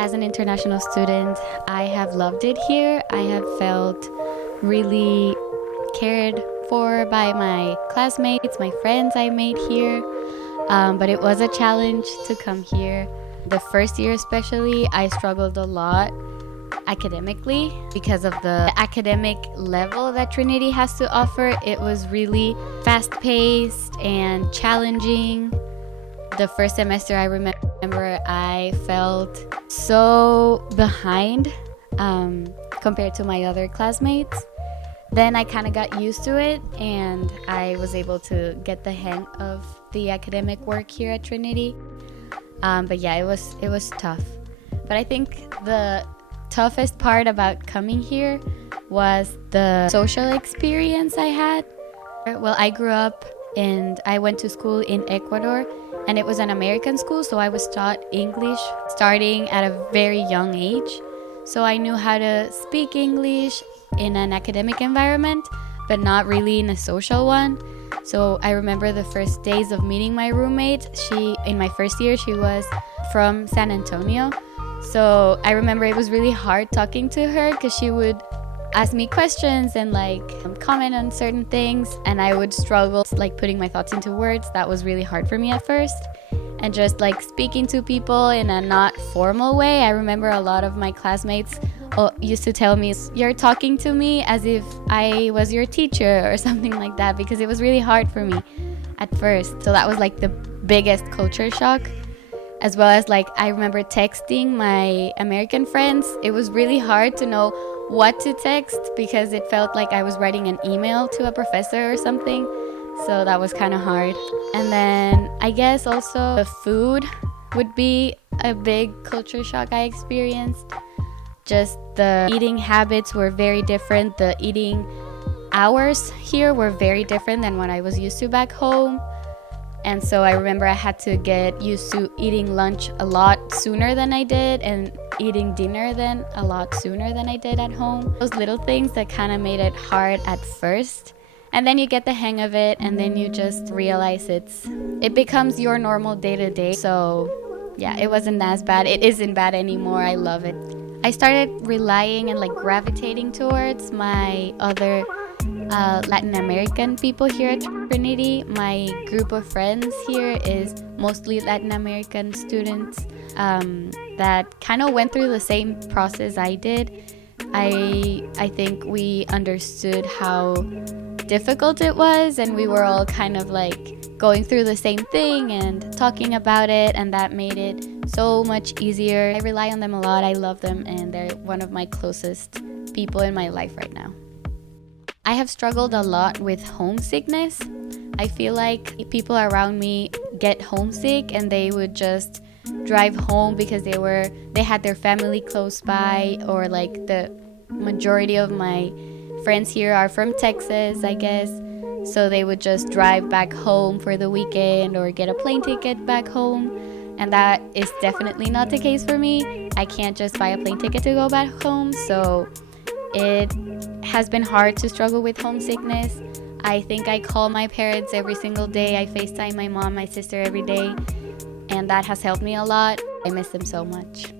As an international student, I have loved it here. I have felt really cared for by my classmates, my friends I made here. But it was a challenge to come here. The first year especially, I struggled a lot academically because of the academic level that Trinity has to offer. It was really fast-paced and challenging. The first semester, I remember I felt so behind compared to my other classmates. Then I kind of got used to it, and I was able to get the hang of the academic work here at Trinity. But yeah, it was tough. But I think the toughest part about coming here was the social experience I had. Well, I grew up and I went to school in Ecuador, and it was an American school, so I was taught English starting at a very young age. So I knew how to speak English in an academic environment, but not really in a social one. So I remember the first days of meeting my roommate. In my first year, she was from San Antonio. So I remember it was really hard talking to her because she would ask me questions and comment on certain things, and I would struggle putting my thoughts into words. That was really hard for me at first. And just speaking to people in a not formal way. I remember a lot of my classmates used to tell me, "You're talking to me as if I was your teacher," or something like that, because it was really hard for me at first. So that was the biggest culture shock. As well as I remember texting my American friends. It was really hard to know what to text because it felt like I was writing an email to a professor or something. So that was kind of hard. And then I guess also the food would be a big culture shock I experienced. Just the eating habits were very different. The eating hours here were very different than what I was used to back home. And so I remember I had to get used to eating lunch a lot sooner than I did, and eating dinner then a lot sooner than I did at home. Those little things that kind of made it hard at first. And then you get the hang of it, and then you just realize it becomes your normal day-to-day. So yeah, it wasn't as bad. It isn't bad anymore. I love it. I started relying and gravitating towards my other Latin American people here at Trinity. My group of friends here is mostly Latin American students that kind of went through the same process I did. I think we understood how difficult it was, and we were all kind of going through the same thing and talking about it, and that made it so much easier. I rely on them a lot. I love them, and they're one of my closest people in my life right now. I have struggled a lot with homesickness. I feel like people around me get homesick and they would just drive home because they had their family close by, or the majority of my friends here are from Texas, I guess. So they would just drive back home for the weekend or get a plane ticket back home. And that is definitely not the case for me. I can't just buy a plane ticket to go back home. So it has been hard to struggle with homesickness. I think I call my parents every single day. I FaceTime my mom, my sister every day, and that has helped me a lot. I miss them so much.